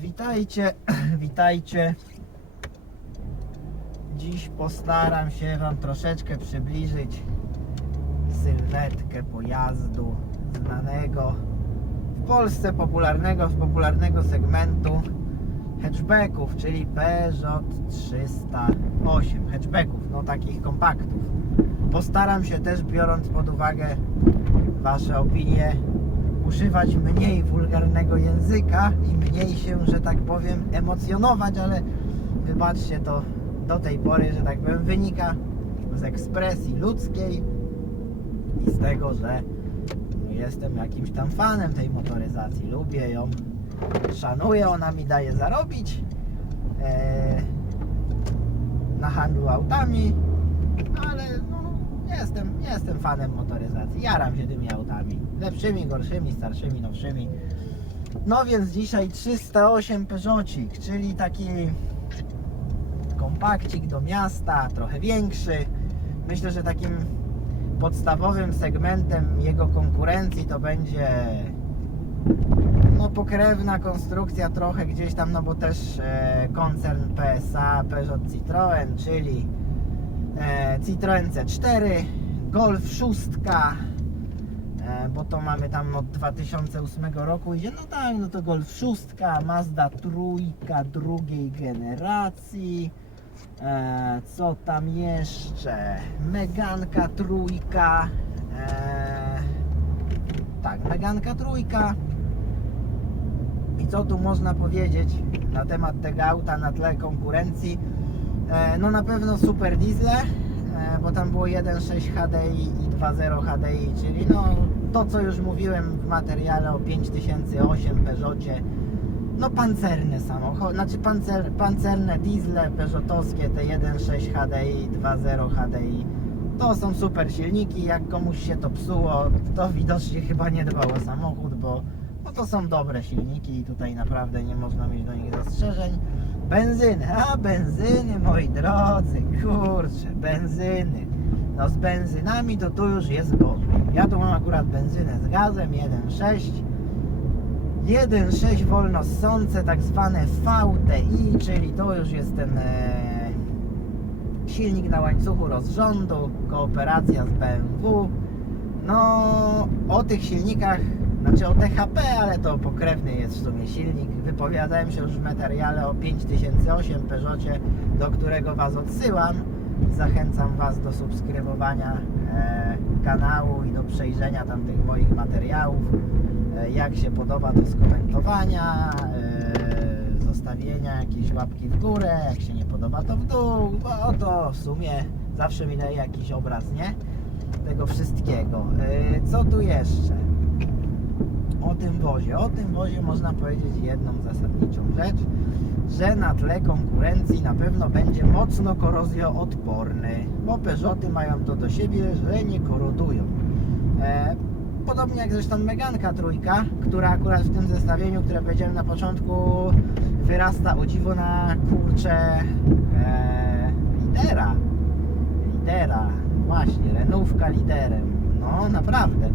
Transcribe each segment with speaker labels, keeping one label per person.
Speaker 1: Witajcie, witajcie. Dziś postaram się Wam troszeczkę przybliżyć sylwetkę pojazdu znanego w Polsce popularnego, z popularnego segmentu hatchbacków, czyli Peugeot 308 hatchbacków, no takich kompaktów. Postaram się też, biorąc pod uwagę Wasze opinie, używać mniej wulgarnego języka i mniej się, że tak powiem, emocjonować, ale wybaczcie, to do tej pory, że tak powiem, wynika z ekspresji ludzkiej i z tego, że jestem jakimś tam fanem tej motoryzacji. Lubię ją, szanuję, ona mi daje zarobić e, na handlu autami, jestem, fanem motoryzacji. Jaram się tymi autami. Lepszymi, gorszymi, starszymi, nowszymi. No więc dzisiaj 308 Peugeotik, czyli taki kompakcik do miasta, trochę większy. Myślę, że takim podstawowym segmentem jego konkurencji to będzie no pokrewna konstrukcja trochę gdzieś tam, no bo też e, koncern PSA Peugeot Citroën, czyli e, Citroën C4, Golf 6, e, bo to mamy tam od 2008 roku. Idzie, no tak, no to Golf 6, Mazda trójka drugiej generacji, e, co tam jeszcze, Meganka trójka, e, tak, Meganka trójka, i co tu można powiedzieć na temat tego auta na tle konkurencji? E, no na pewno super diesle, bo tam było 1.6 HDI i 2.0 HDI, czyli no to co już mówiłem w materiale o 5008 Peugeotie, no pancerne samochody, znaczy pancer, pancerne diesle Peugeotowskie, te 1.6 HDI i 2.0 HDI. To są super silniki, jak komuś się to psuło, to widocznie chyba nie dbał o samochód, bo no to są dobre silniki i tutaj naprawdę nie można mieć do nich zastrzeżeń. Benzyny, a benzyny moi drodzy, kurczę, benzyny. No z benzynami to tu już jest gorzej. Ja tu mam akurat benzynę z gazem 1.6. 1.6 wolno ssące, tak zwane VTI, czyli to już jest ten e, silnik na łańcuchu rozrządu, kooperacja z BMW. No, o tych silnikach, znaczy o THP, ale to pokrewny jest w sumie silnik. Wypowiadałem się już w materiale o 5008 Peugeotie, do którego Was odsyłam. Zachęcam Was do subskrybowania e, kanału i do przejrzenia tam tych moich materiałów. E, jak się podoba, to skomentowania, e, zostawienia jakiejś łapki w górę, jak się nie podoba, to w dół, bo to w sumie zawsze mi daje jakiś obraz, nie? Tego wszystkiego. E, co tu jeszcze? O tym wozie. O tym wozie można powiedzieć jedną zasadniczą rzecz, że na tle konkurencji na pewno będzie mocno korozjoodporny, bo Peugeoty mają to do siebie, że nie korodują. E, podobnie jak zresztą Meganka trójka, która akurat w tym zestawieniu, które powiedziałem na początku, wyrasta o dziwo na kurcze e, lidera. Lidera, właśnie, Renówka liderem. No naprawdę,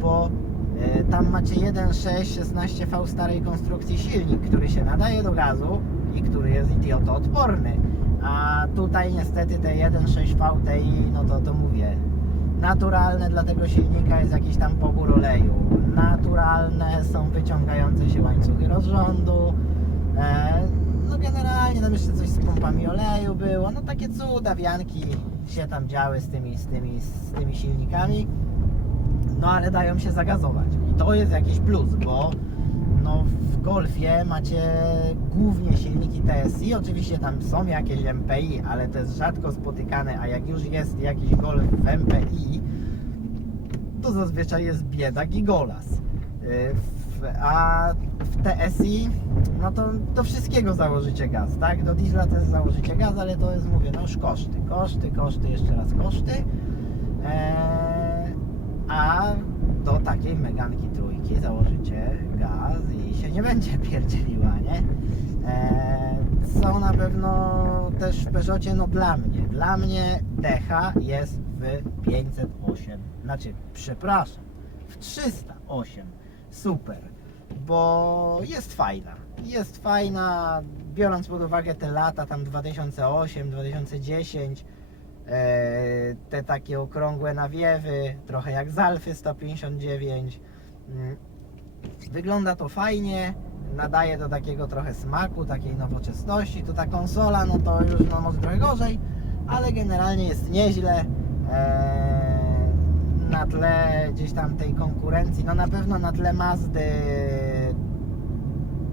Speaker 1: bo tam macie 1.6 16V starej konstrukcji silnik, który się nadaje do gazu i który jest idiotoodporny. A tutaj niestety te 1.6 VTI, no to to mówię, naturalne dla tego silnika jest jakiś tam pobór oleju. Naturalne są wyciągające się łańcuchy rozrządu. E, no generalnie tam jeszcze coś z pompami oleju było. No takie cuda, wianki się tam działy z tymi, z tymi, z tymi silnikami. No ale dają się zagazować. I to jest jakiś plus, bo no w Golfie macie głównie silniki TSI, oczywiście tam są jakieś MPI, ale to jest rzadko spotykane, a jak już jest jakiś Golf w MPI, to zazwyczaj jest biedak i golas. W- A w TSI, no to do wszystkiego założycie gaz, tak? Do diesla też założycie gaz, ale to jest, mówię, no już koszty, koszty, koszty, jeszcze raz koszty. Eee, a do takiej Meganki trójki założycie gaz i się nie będzie pierdzieliła, nie? Eee, są na pewno też w Peugeotie, no dla mnie, dla mnie Decha jest w 508, znaczy, przepraszam, w 308, super, bo jest fajna. jest fajna, biorąc pod uwagę te lata, tam 2008, 2010, e, te takie okrągłe nawiewy, trochę jak z Alfy 159. Mm, Wygląda to fajnie, nadaje do takiego trochę smaku, takiej nowoczesności. Tu ta konsola, no to już no, może trochę gorzej, ale generalnie jest nieźle. Eee, na tle gdzieś tam tej konkurencji, no na pewno na tle Mazdy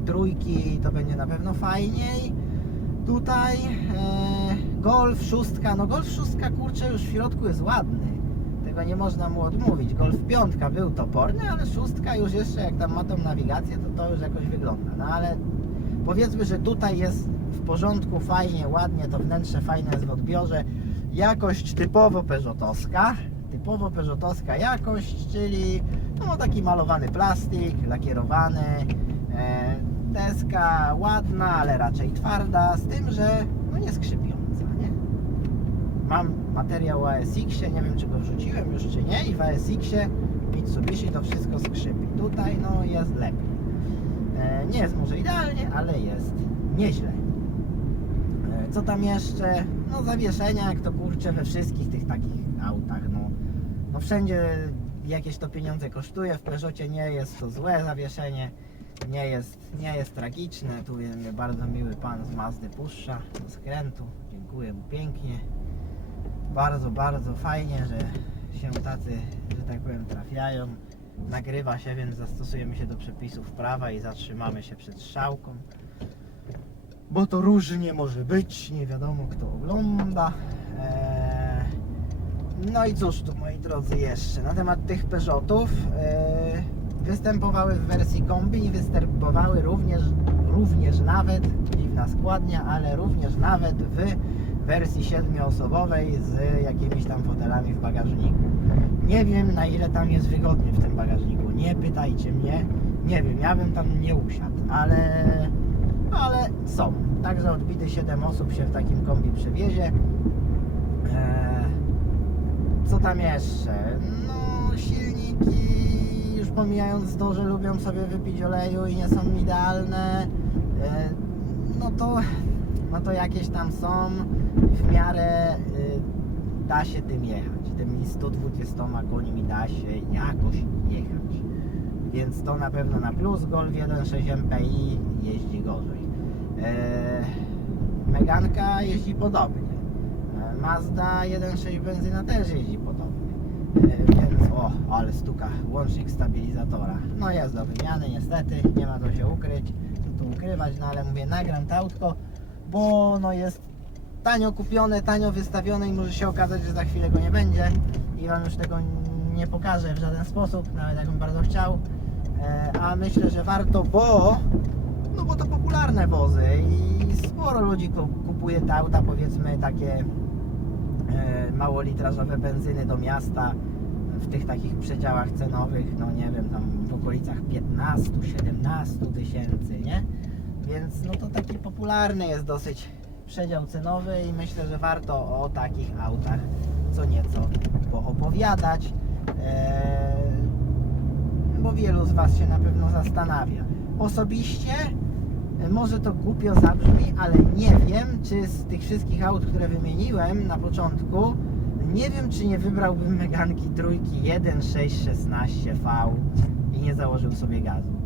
Speaker 1: trójki to będzie na pewno fajniej. Tutaj e, Golf szóstka, no Golf szóstka kurczę już w środku jest ładny. Tego nie można mu odmówić. Golf piątka był toporny, ale szóstka już jeszcze jak tam ma tą nawigację, to to już jakoś wygląda. No ale powiedzmy, że tutaj jest w porządku, fajnie, ładnie, to wnętrze fajne jest w odbiorze. Jakość typowo peżotowska, typowo peżotowska jakość, czyli no, taki malowany plastik, lakierowany, e, deska ładna, ale raczej twarda, z tym, że no nie skrzypiąca, nie? Mam materiał o ASX-ie, nie wiem czy go wrzuciłem już czy nie i w ASX-ie Mitsubishi to wszystko skrzypi. Tutaj no jest lepiej. E, nie jest może idealnie, ale jest nieźle. E, Co tam jeszcze? No zawieszenia, jak to kurczę we wszystkich tych takich autach, no, no wszędzie jakieś to pieniądze kosztuje, w Peugeotie nie jest to złe zawieszenie, nie jest, nie jest tragiczne, tu jest bardzo miły pan z Mazdy puszcza do skrętu, dziękuję mu pięknie, bardzo, bardzo fajnie, że się tacy, że tak powiem, trafiają, nagrywa się, więc zastosujemy się do przepisów prawa i zatrzymamy się przed strzałką. Bo to różnie może być, nie wiadomo kto ogląda. Eee, no i cóż tu moi drodzy jeszcze, na temat tych Peugeotów. Eee, występowały w wersji kombi i występowały również, również nawet, dziwna składnia, ale również nawet w wersji siedmioosobowej z jakimiś tam fotelami w bagażniku. Nie wiem na ile tam jest wygodnie w tym bagażniku, nie pytajcie mnie, nie wiem, ja bym tam nie usiadł, ale ale są. Także odbity 7 osób się w takim kombi przewiezie. Eee, co tam jeszcze? No, silniki, już pomijając to, że lubią sobie wypić oleju i nie są idealne, eee, no to, no to jakieś tam są. W miarę y, da się tym jechać. Tymi 120 końmi da się jakoś jechać. Więc to na pewno na plus. Golf 1.6 MPI jeździ gorzej. Eee, Meganka jeździ podobnie. Eee, Mazda 1.6 benzyna też jeździ podobnie. Eee, więc o, ale stuka łącznik stabilizatora. No jest do wymiany niestety, nie ma co się ukryć, co tu ukrywać, no ale mówię, nagram to bo no jest tanio kupione, tanio wystawione i może się okazać, że za chwilę go nie będzie i Wam już tego nie pokażę w żaden sposób, nawet jakbym bardzo chciał. E, a myślę, że warto, bo no bo to popularne wozy i sporo ludzi ku- kupuje te auta, powiedzmy takie e, małolitrażowe benzyny do miasta w tych takich przedziałach cenowych, no nie wiem, tam w okolicach 15-17 tysięcy, nie? Więc no to taki popularny jest dosyć przedział cenowy i myślę, że warto o takich autach co nieco poopowiadać. Eee, bo wielu z Was się na pewno zastanawia. Osobiście, e, może to głupio zabrzmi, ale nie wiem, czy z tych wszystkich aut, które wymieniłem na początku, nie wiem, czy nie wybrałbym Meganki trójki 1.6.16V i nie założył sobie gazu.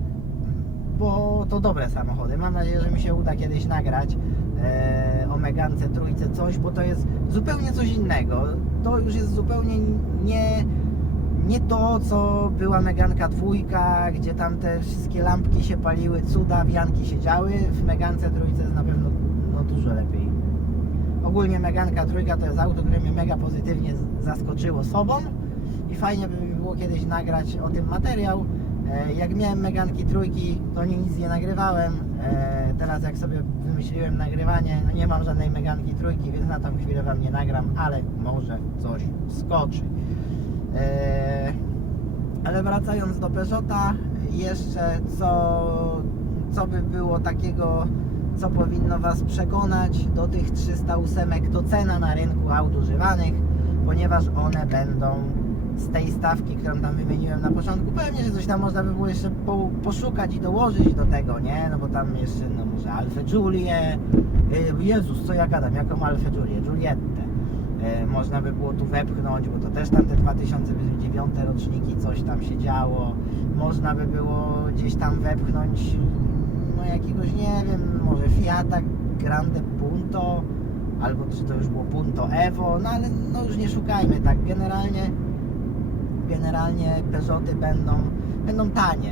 Speaker 1: Bo to dobre samochody. Mam nadzieję, że mi się uda kiedyś nagrać e, o Megance trójce coś, bo to jest zupełnie coś innego. To już jest zupełnie nie nie to, co była Meganka dwójka, gdzie tam te wszystkie lampki się paliły, cuda, wianki się działy. W Megance trójce jest na pewno no, dużo lepiej. Ogólnie Meganka trójka to jest auto, które mnie mega pozytywnie zaskoczyło sobą i fajnie by mi było kiedyś nagrać o tym materiał. E, Jak miałem Meganki trójki, to nic nie nagrywałem. E, Teraz jak sobie wymyśliłem nagrywanie, no nie mam żadnej Meganki trójki, więc na tą chwilę Wam nie nagram, ale może coś skoczy. Eee, ale wracając do Peugeota, jeszcze co, co by było takiego, co powinno Was przekonać do tych 308, to cena na rynku aut używanych, ponieważ one będą z tej stawki, którą tam wymieniłem na początku, pewnie, że coś tam można by było jeszcze po, poszukać i dołożyć do tego, nie? No bo tam jeszcze, no może Alfę Julię, y, Jezus, co ja gadam, jaką Alfę Julię, Julietę. Y, Można by było tu wepchnąć, bo to też tam te 2009 roczniki, coś tam się działo. Można by było gdzieś tam wepchnąć, no jakiegoś, nie wiem, może Fiata Grande Punto, albo czy to już było Punto Evo, no ale no już nie szukajmy tak. Generalnie generalnie Peugeoty będą, będą tanie.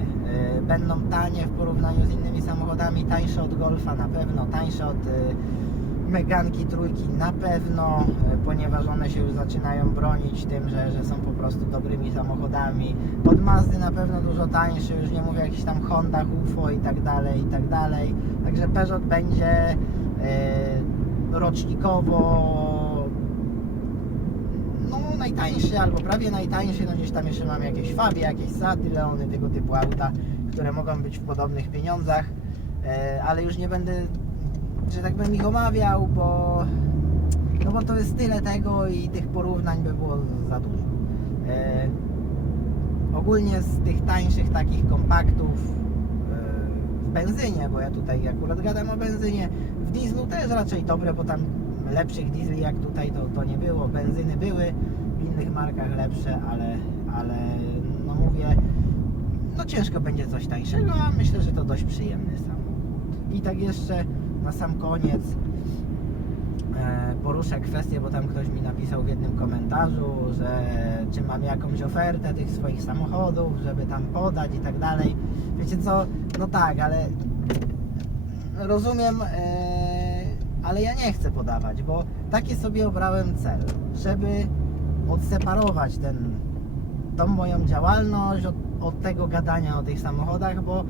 Speaker 1: Yy, Będą tanie w porównaniu z innymi samochodami, tańsze od Golfa na pewno, tańsze od yy, Meganki trójki na pewno, yy, ponieważ one się już zaczynają bronić tym, że, że są po prostu dobrymi samochodami. Od Mazdy na pewno dużo tańsze, już nie mówię o jakichś tam Hondach, UFO i tak dalej, i tak dalej. Także Peugeot będzie rocznikowo no najtańszy albo prawie najtańszy, no gdzieś tam jeszcze mam jakieś Fabie, jakieś Sady, Leony, tego typu auta, które mogą być w podobnych pieniądzach, e, ale już nie będę, że tak powiem, ich omawiał, bo no bo to jest tyle tego i tych porównań by było za dużo. E, ogólnie z tych tańszych takich kompaktów e, w benzynie, bo ja tutaj akurat gadam o benzynie, w dieslu też raczej dobre, bo tam lepszych diesli jak tutaj to, to nie było, benzyny były w innych markach lepsze, ale, ale no mówię, no ciężko będzie coś tańszego, a myślę, że to dość przyjemny samochód. I tak jeszcze na sam koniec e, poruszę kwestię, bo tam ktoś mi napisał w jednym komentarzu, że czy mam jakąś ofertę tych swoich samochodów, żeby tam podać i tak dalej. Wiecie co, no tak, ale rozumiem, e, ale ja nie chcę podawać, bo taki sobie obrałem cel, żeby odseparować ten, tą moją działalność od, od tego gadania o tych samochodach, bo,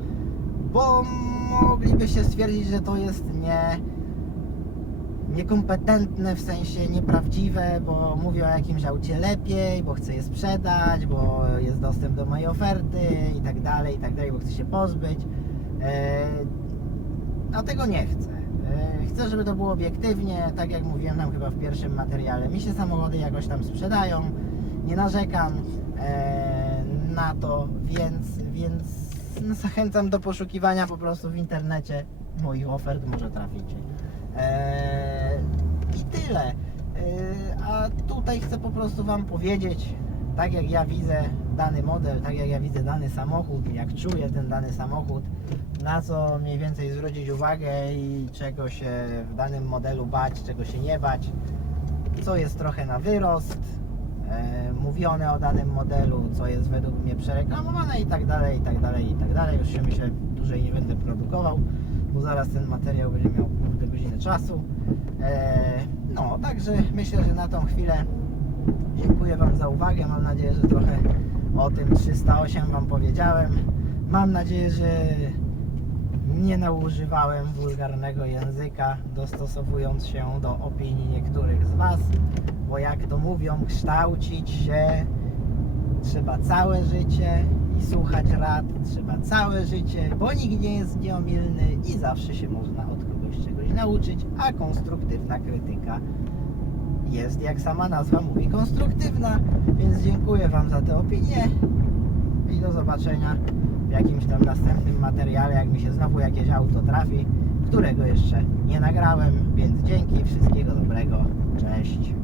Speaker 1: bo mogliby się stwierdzić, że to jest nie niekompetentne, w sensie nieprawdziwe, bo mówię o jakimś aucie lepiej, bo chcę je sprzedać, bo jest dostęp do mojej oferty i tak dalej, i tak dalej, bo chcę się pozbyć. E, a tego nie chcę. E, Chcę, żeby to było obiektywnie, tak jak mówiłem nam chyba w pierwszym materiale. Mi się samochody jakoś tam sprzedają, nie narzekam e, na to, więc, więc no, zachęcam do poszukiwania po prostu w internecie moich ofert, może traficie. I tyle. E, a tutaj chcę po prostu Wam powiedzieć, tak jak ja widzę dany model, tak jak ja widzę dany samochód, jak czuję ten dany samochód, na co mniej więcej zwrócić uwagę i czego się w danym modelu bać, czego się nie bać, co jest trochę na wyrost, e, mówione o danym modelu, co jest według mnie przereklamowane i tak dalej, i tak dalej, i tak dalej. Już się myślę, dłużej nie będę produkował, bo zaraz ten materiał będzie miał kurde godzinę czasu. E, no, także myślę, że na tą chwilę dziękuję Wam za uwagę. Mam nadzieję, że trochę o tym 308 Wam powiedziałem. Mam nadzieję, że nie nadużywałem wulgarnego języka, dostosowując się do opinii niektórych z Was, bo jak to mówią, kształcić się trzeba całe życie i słuchać rad trzeba całe życie, bo nikt nie jest nieomilny i zawsze się można od kogoś czegoś nauczyć, a konstruktywna krytyka jest, jak sama nazwa mówi, konstruktywna, więc dziękuję Wam za te opinie i do zobaczenia w jakimś tam następnym materiale, jak mi się znowu jakieś auto trafi, którego jeszcze nie nagrałem, więc dzięki, wszystkiego dobrego, cześć.